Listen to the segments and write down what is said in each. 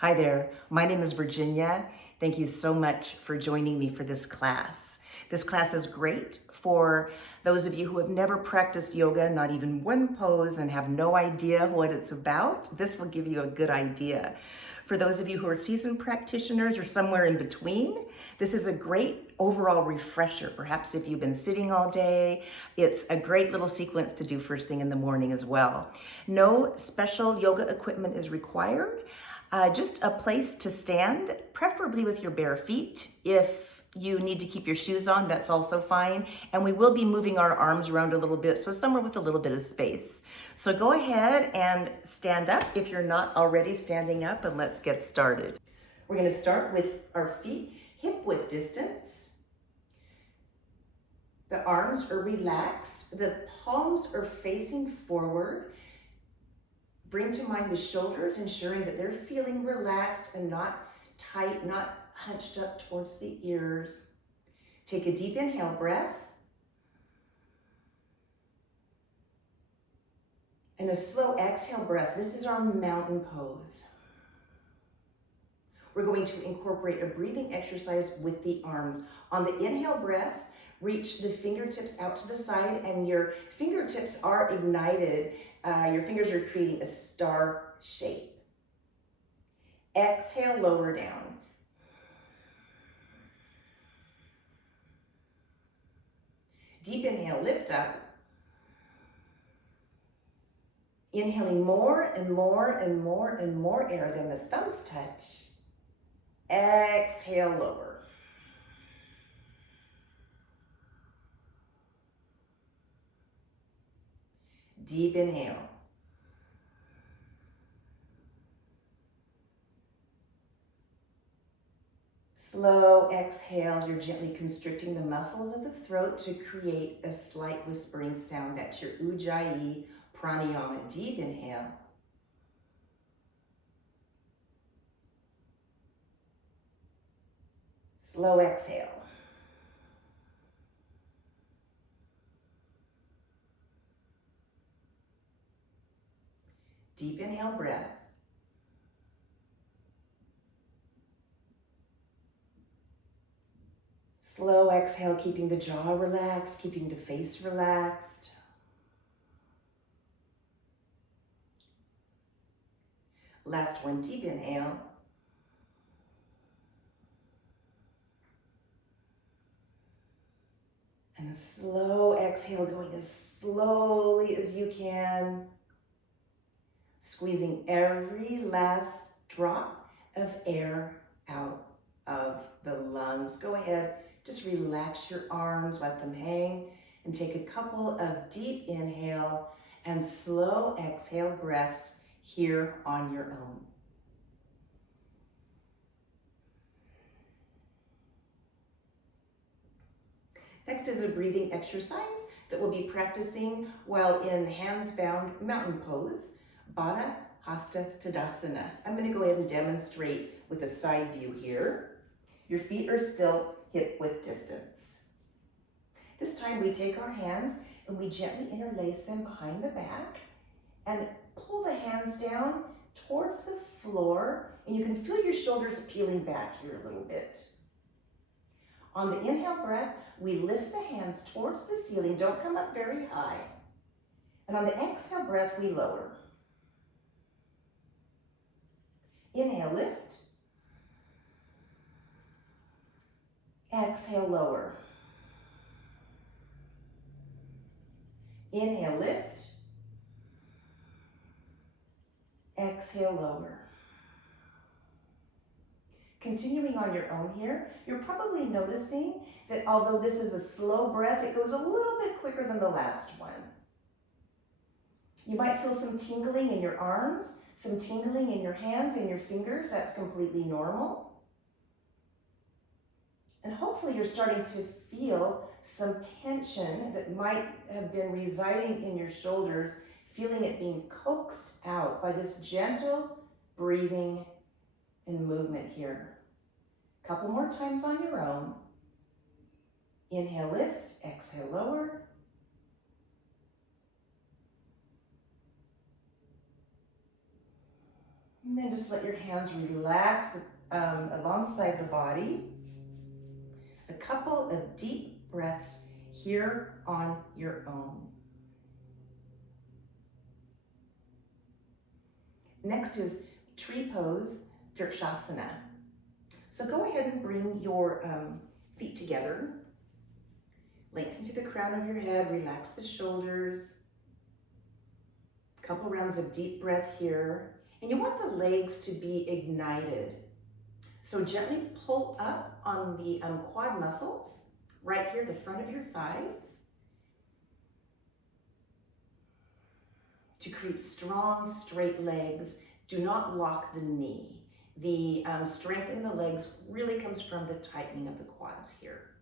Hi there, my name is Virginia. Thank you so much for joining me for this class. This class is great for those of you who have never practiced yoga, not even one pose, and have no idea what it's about. This will give you a good idea. For those of you who are seasoned practitioners or somewhere in between, this is a great overall refresher. Perhaps if you've been sitting all day, it's a great little sequence to do first thing in the morning as well. No special yoga equipment is required. Just a place to stand, preferably with your bare feet. If you need to keep your shoes on, that's also fine. And we will be moving our arms around a little bit, so somewhere with a little bit of space. So go ahead and stand up if you're not already standing up, and let's get started. We're going to start with our feet hip width distance. The arms are relaxed. The palms are facing forward. Bring to mind the shoulders, ensuring that they're feeling relaxed and not tight, not hunched up towards the ears. Take a deep inhale breath. And a slow exhale breath. This is our mountain pose. We're going to incorporate a breathing exercise with the arms. On the inhale breath, reach the fingertips out to the side, and your fingertips are ignited. Your fingers are creating a star shape. Exhale, lower down. Deep inhale, lift up. Inhaling more and more and more and more air than the thumbs touch. Exhale, lower. Deep inhale. Slow exhale, you're gently constricting the muscles of the throat to create a slight whispering sound. That's your Ujjayi pranayama. Deep inhale. Slow exhale. Deep inhale breath. Slow exhale, keeping the jaw relaxed, keeping the face relaxed. Last one, deep inhale. And a slow exhale, going as slowly as you can. Squeezing every last drop of air out of the lungs. Go ahead, just relax your arms, let them hang, and take a couple of deep inhale and slow exhale breaths here on your own. Next is a breathing exercise that we'll be practicing while in hands-bound mountain pose, body.Tadasana. I'm going to go ahead and demonstrate with a side view here. Your feet are still hip width distance. This time we take our hands and we gently interlace them behind the back and pull the hands down towards the floor, and you can feel your shoulders peeling back here a little bit. On the inhale breath, we lift the hands towards the ceiling. Don't come up very high. And on the exhale breath, we lower. Inhale, lift. Exhale, lower. Inhale, lift. Exhale, lower. Continuing on your own here, you're probably noticing that although this is a slow breath, it goes a little bit quicker than the last one. You might feel some tingling in your arms, some tingling in your hands and your fingers. That's completely normal. And hopefully you're starting to feel some tension that might have been residing in your shoulders, feeling it being coaxed out by this gentle breathing and movement here. A couple more times on your own. Inhale, lift, exhale, lower. And then just let your hands relax alongside the body. A couple of deep breaths here on your own. Next is tree pose, Dirkshasana. So go ahead and bring your feet together. Lengthen through the crown of your head, relax the shoulders. A couple rounds of deep breath here. And you want the legs to be ignited. So gently pull up on the quad muscles, right here, the front of your thighs, to create strong, straight legs. Do not lock the knee. The strength in the legs really comes from the tightening of the quads here.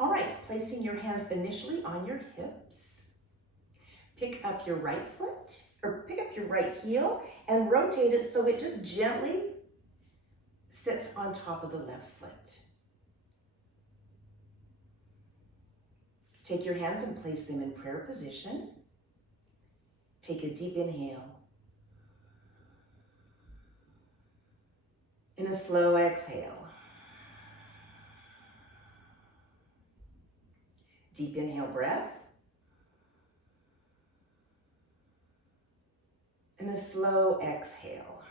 All right, placing your hands initially on your hips. Pick up your right foot, or pick up your right heel and rotate it so it just gently sits on top of the left foot. Take your hands and place them in prayer position. Take a deep inhale. And a slow exhale. Deep inhale breath. And a slow exhale.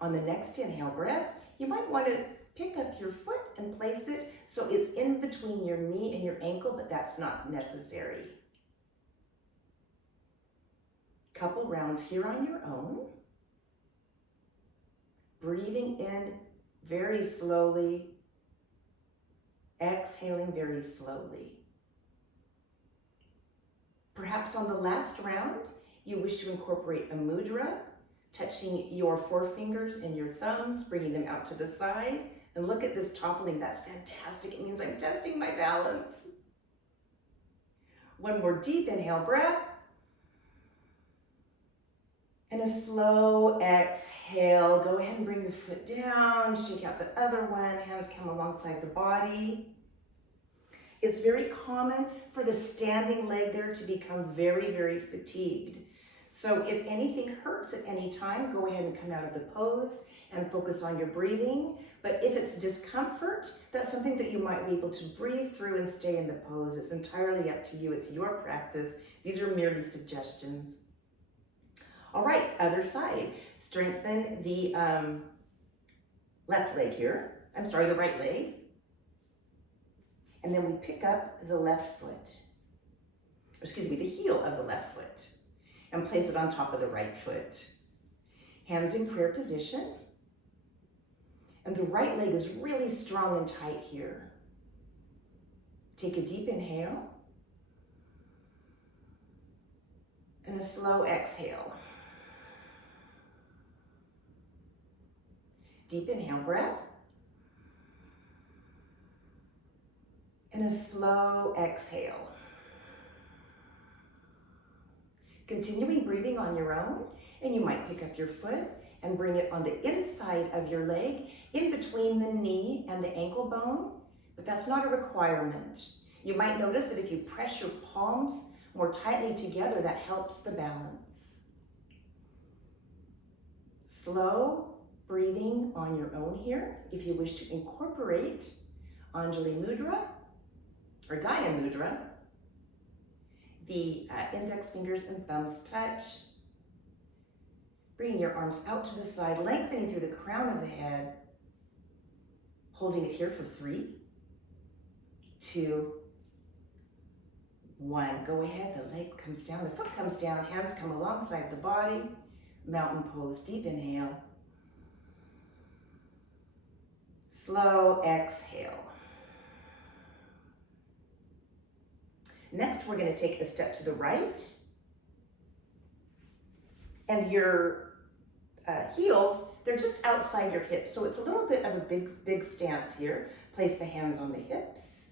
On the next inhale breath, you might want to pick up your foot and place it so it's in between your knee and your ankle, but that's not necessary. Couple rounds here on your own. Breathing in very slowly, exhaling very slowly. Perhaps on the last round, you wish to incorporate a mudra, touching your forefingers and your thumbs, bringing them out to the side. And look at this toppling, that's fantastic. It means I'm testing my balance. One more deep inhale breath. And a slow exhale. Go ahead and bring the foot down, shake out the other one, hands come alongside the body. It's very common for the standing leg there to become very, very fatigued. So if anything hurts at any time, go ahead and come out of the pose and focus on your breathing. But if it's discomfort, that's something that you might be able to breathe through and stay in the pose. It's entirely up to you. It's your practice. These are merely suggestions. All right, other side. Strengthen the left leg here. The right leg. And then we pick up the left foot. The heel of the left foot. And place it on top of the right foot. Hands in prayer position. And the right leg is really strong and tight here. Take a deep inhale. And a slow exhale. Deep inhale breath. And a slow exhale. Continuing breathing on your own, and you might pick up your foot and bring it on the inside of your leg, in between the knee and the ankle bone, but that's not a requirement. You might notice that if you press your palms more tightly together, that helps the balance. Slow breathing on your own here. If you wish to incorporate Anjali Mudra or Gaya Mudra, the index fingers and thumbs touch. Bringing your arms out to the side, lengthening through the crown of the head. Holding it here for 3, 2, 1. Go ahead, the leg comes down, the foot comes down, hands come alongside the body. Mountain pose, deep inhale. Slow exhale. Next, we're going to take a step to the right. And your heels, they're just outside your hips. So it's a little bit of a big stance here. Place the hands on the hips.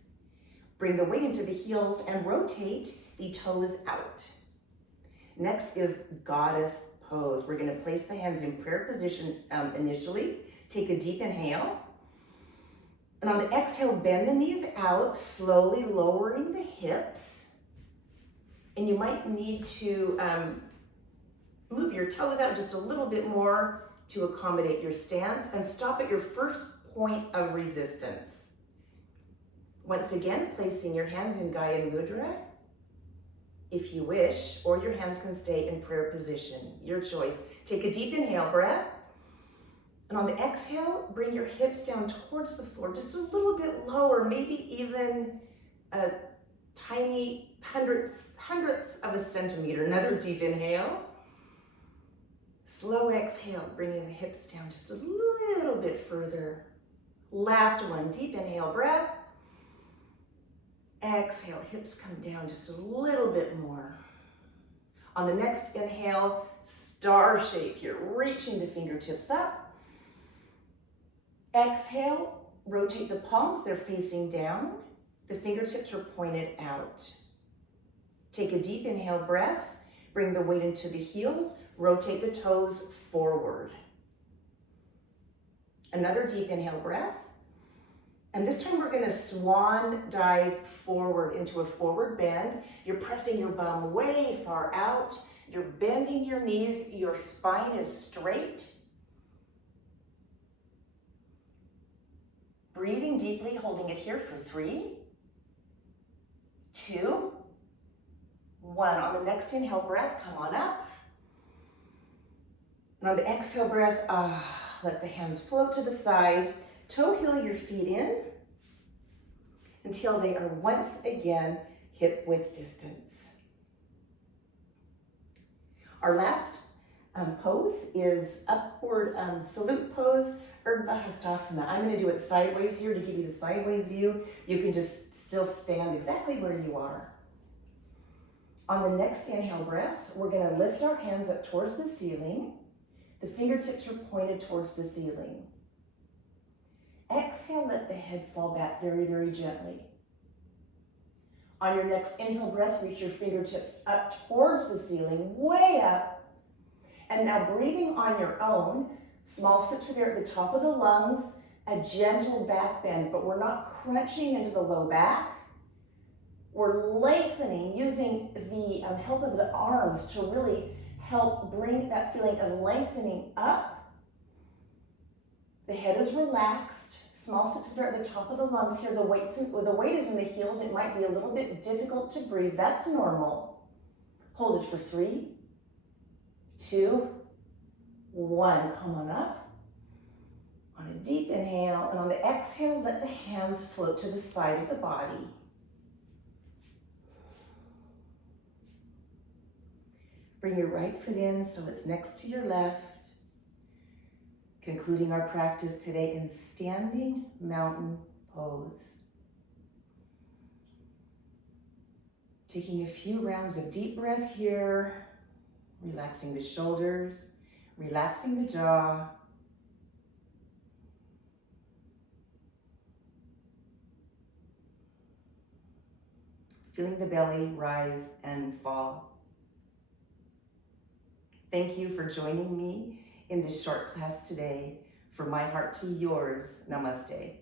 Bring the weight into the heels and rotate the toes out. Next is goddess pose. We're going to place the hands in prayer position initially. Take a deep inhale. And on the exhale, bend the knees out, slowly lowering the hips. And you might need to move your toes out just a little bit more to accommodate your stance and stop at your first point of resistance. Once again, placing your hands in Gaya Mudra, if you wish, or your hands can stay in prayer position, your choice. Take a deep inhale breath, and on the exhale, bring your hips down towards the floor, just a little bit lower, maybe even a tiny hundredths of a centimeter. Another deep inhale. Slow exhale, bringing the hips down just a little bit further. Last one, deep inhale, breath. Exhale, hips come down just a little bit more. On the next inhale, star shape here, reaching the fingertips up. Exhale, rotate the palms, they're facing down. The fingertips are pointed out. Take a deep inhale breath, bring the weight into the heels, rotate the toes forward. Another deep inhale breath. And this time we're gonna swan dive forward into a forward bend. You're pressing your bum way far out. You're bending your knees. Your spine is straight. Breathing deeply, holding it here for 3, 2, 1. On the next inhale breath, come on up. And on the exhale breath, let the hands float to the side. Toe heel your feet in until they are once again hip width distance. Our last pose is upward salute pose, Urdhva Hastasana. I'm going to do it sideways here to give you the sideways view. You can just still stand exactly where you are. On the next inhale breath, we're going to lift our hands up towards the ceiling. The fingertips are pointed towards the ceiling. Exhale, let the head fall back very, very gently. On your next inhale breath, reach your fingertips up towards the ceiling, way up. And now breathing on your own, small sips of air at the top of the lungs, a gentle back bend, but we're not crunching into the low back. We're lengthening, using the help of the arms to really help bring that feeling of lengthening up. The head is relaxed. Small sips are at the top of the lungs here. The weight is in the heels. It might be a little bit difficult to breathe. That's normal. Hold it for 3, 2, 1. Come on up. On a deep inhale, and on the exhale, let the hands float to the side of the body. Bring your right foot in so it's next to your left. Concluding our practice today in standing mountain pose. Taking a few rounds of deep breath here, relaxing the shoulders, relaxing the jaw. Feeling the belly rise and fall. Thank you for joining me in this short class today. From my heart to yours, namaste.